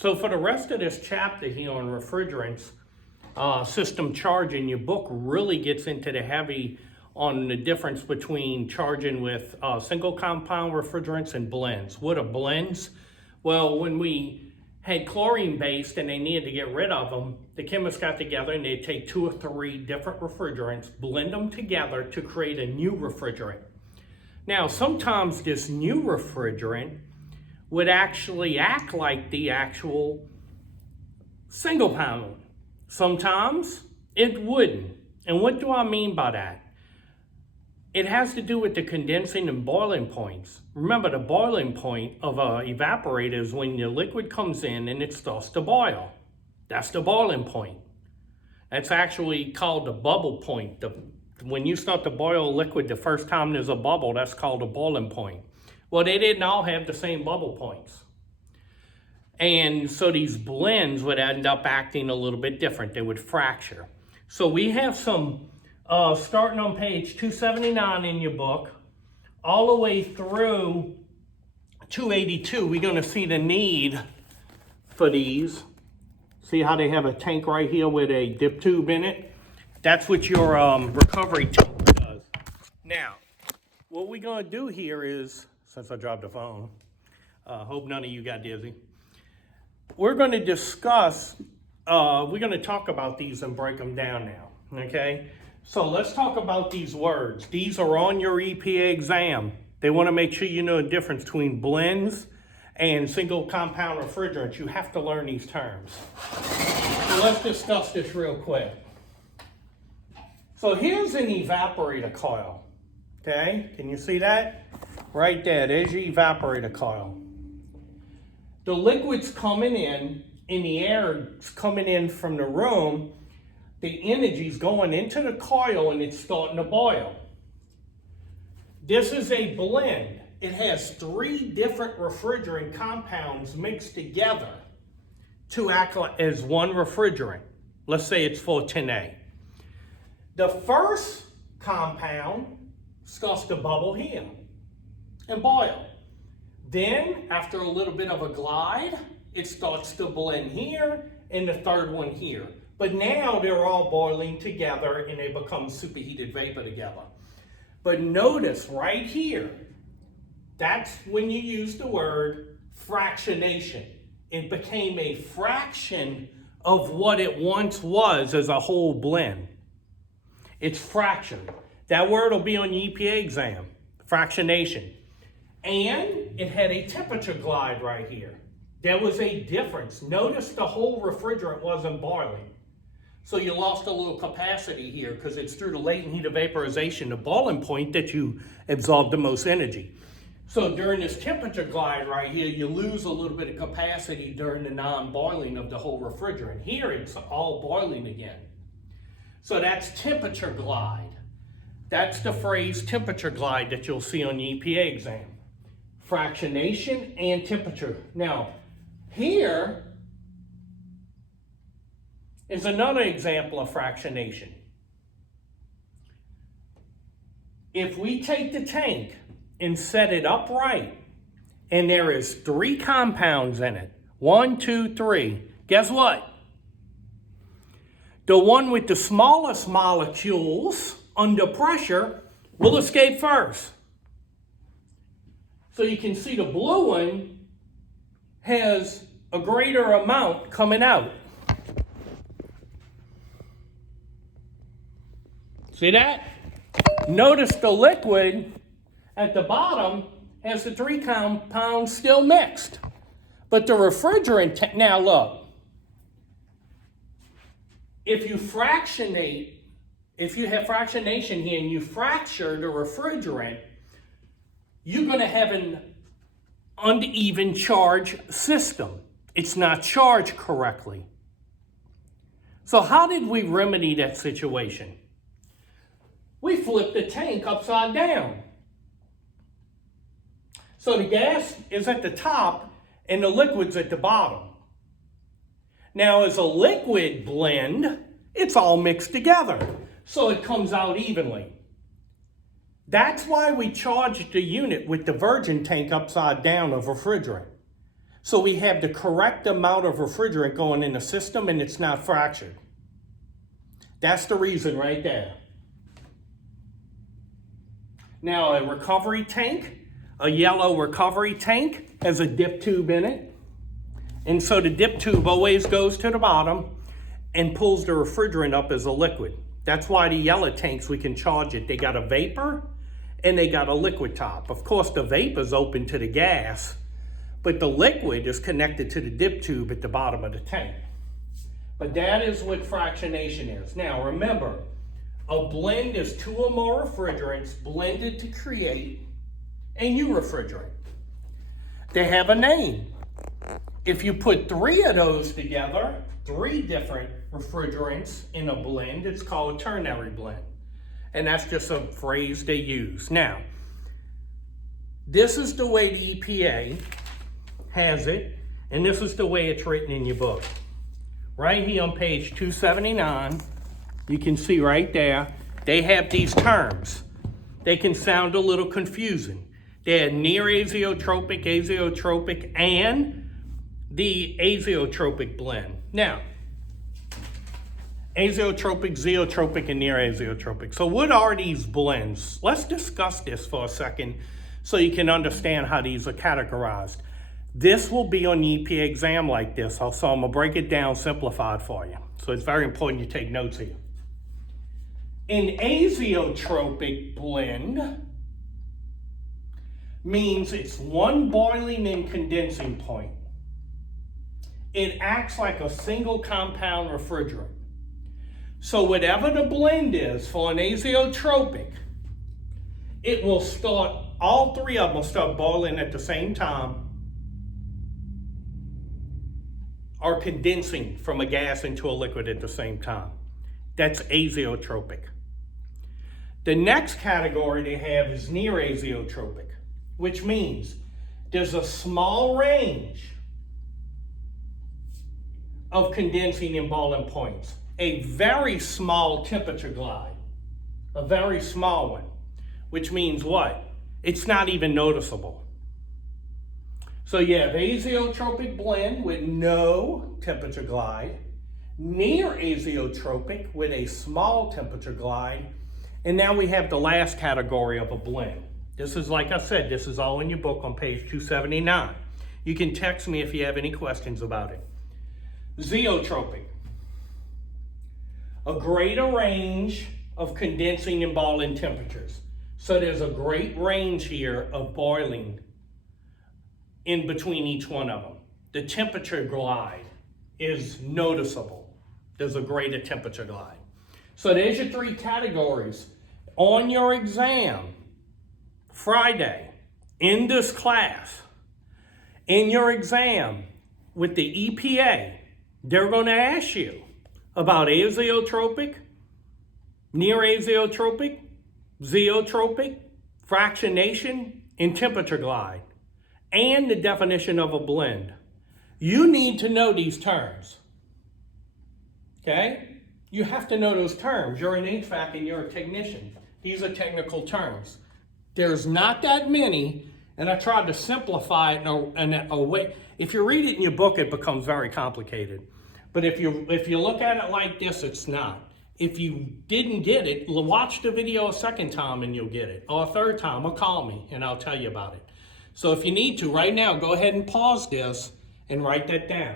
So for the rest of this chapter here on refrigerants, system charging, your book really gets into the heavy on the difference between charging with single compound refrigerants and blends. What are blends? Well, when we had chlorine based and they needed to get rid of them, the chemists got together and they'd take 2 or 3 different refrigerants, blend them together to create a new refrigerant. Now, sometimes this new refrigerant would actually act like the actual single pound one. Sometimes it wouldn't. And what do I mean by that? It has to do with the condensing and boiling points. Remember, the boiling point of an evaporator is when your liquid comes in and it starts to boil. That's the boiling point. That's actually called the bubble point. When you start to boil a liquid the first time there's a bubble, that's called a boiling point. Well, they didn't all have the same bubble points. And so these blends would end up acting a little bit different. They would fracture. So we have some, starting on page 279 in your book, all the way through 282, we're going to see the need for these. See how they have a tank right here with a dip tube in it? That's what your recovery tank does. Now, what we're going to do here is, since I dropped the phone, hope none of you got dizzy. We're going to discuss, we're going to talk about these and break them down now, okay? So let's talk about these words. These are on your EPA exam. They want to make sure you know the difference between blends and single compound refrigerants. You have to learn these terms. So let's discuss this real quick. So here's an evaporator coil, okay? Can you see that? Right there, there's your evaporator coil. The liquid's coming in, and the air's coming in from the room. The energy's going into the coil and it's starting to boil. This is a blend. It has 3 different refrigerant compounds mixed together to act as one refrigerant. Let's say it's 410A. The first compound starts to bubble here and boil. Then, after a little bit of a glide, it starts to blend here and the third one here. But now they're all boiling together and they become superheated vapor together. But notice right here, that's when you use the word fractionation. It became a fraction of what it once was as a whole blend. It's fractured. That word will be on your EPA exam, fractionation. And it had a temperature glide right here. There was a difference. Notice the whole refrigerant wasn't boiling. So you lost a little capacity here because it's through the latent heat of vaporization, the boiling point, that you absorb the most energy. So during this temperature glide right here, you lose a little bit of capacity during the non-boiling of the whole refrigerant. Here it's all boiling again. So that's temperature glide. That's the phrase temperature glide that you'll see on the EPA exam. Fractionation and temperature. Now, here is another example of fractionation. If we take the tank and set it upright, and there is 3 compounds in it, 1, 2, 3, guess what? The one with the smallest molecules under pressure will escape first. So you can see the blue one has a greater amount coming out. See that? Notice the liquid at the bottom has the 3 compounds still mixed. But the refrigerant, now look, if you fractionate, if you have fractionation here and you fracture the refrigerant, you're going to have an uneven charge system. It's not charged correctly. So how did we remedy that situation? We flipped the tank upside down. So the gas is at the top and the liquid's at the bottom. Now as a liquid blend, it's all mixed together, so it comes out evenly. That's why we charged the unit with the virgin tank upside down of refrigerant. So we have the correct amount of refrigerant going in the system and it's not fractured. That's the reason right there. Now a recovery tank, a yellow recovery tank, has a dip tube in it. And so the dip tube always goes to the bottom and pulls the refrigerant up as a liquid. That's why the yellow tanks, we can charge it. They got a vapor and they got a liquid top. Of course, the vapor is open to the gas, but the liquid is connected to the dip tube at the bottom of the tank. But that is what fractionation is. Now remember, a blend is 2 or more refrigerants blended to create a new refrigerant. They have a name. If you put 3 of those together, 3 different refrigerants in a blend, it's called a ternary blend. And that's just a phrase they use. Now, this is the way the EPA has it, and this is the way it's written in your book. Right here on page 279, you can see right there, they have these terms. They can sound a little confusing. They're near azeotropic, and the azeotropic blend. Now, azeotropic, zeotropic, and near azeotropic. So what are these blends? Let's discuss this for a second so you can understand how these are categorized. This will be on the EPA exam like this, so I'm gonna break it down simplified for you. So it's very important you take notes here. An azeotropic blend means it's one boiling and condensing point. It acts like a single compound refrigerant. So whatever the blend is for an azeotropic, it will start, all 3 of them will start boiling at the same time or condensing from a gas into a liquid at the same time. That's azeotropic. The next category they have is near azeotropic, which means there's a small range of condensing and boiling points. A very small temperature glide, a very small one, which means what? It's not even noticeable. So you have azeotropic blend with no temperature glide, near azeotropic with a small temperature glide, and now we have the last category of a blend. This is, like I said, this is all in your book on page 279. You can text me if you have any questions about it. Zeotropic. A greater range of condensing and boiling temperatures. So there's a great range here of boiling in between each one of them. The temperature glide is noticeable. There's a greater temperature glide. So there's your 3 categories. On your exam, Friday, in this class, in your exam with the EPA, they're going to ask you about azeotropic, near azeotropic, zeotropic, fractionation, and temperature glide, and the definition of a blend. You need to know these terms. Okay? You have to know those terms. You're an HVAC and you're a technician. These are technical terms. There's not that many, and I tried to simplify it in a way. If you read it in your book, it becomes very complicated. But if you look at it like this, it's not. If you didn't get it, watch the video a second time and you'll get it. Or a third time, or call me and I'll tell you about it. So if you need to, right now, go ahead and pause this and write that down.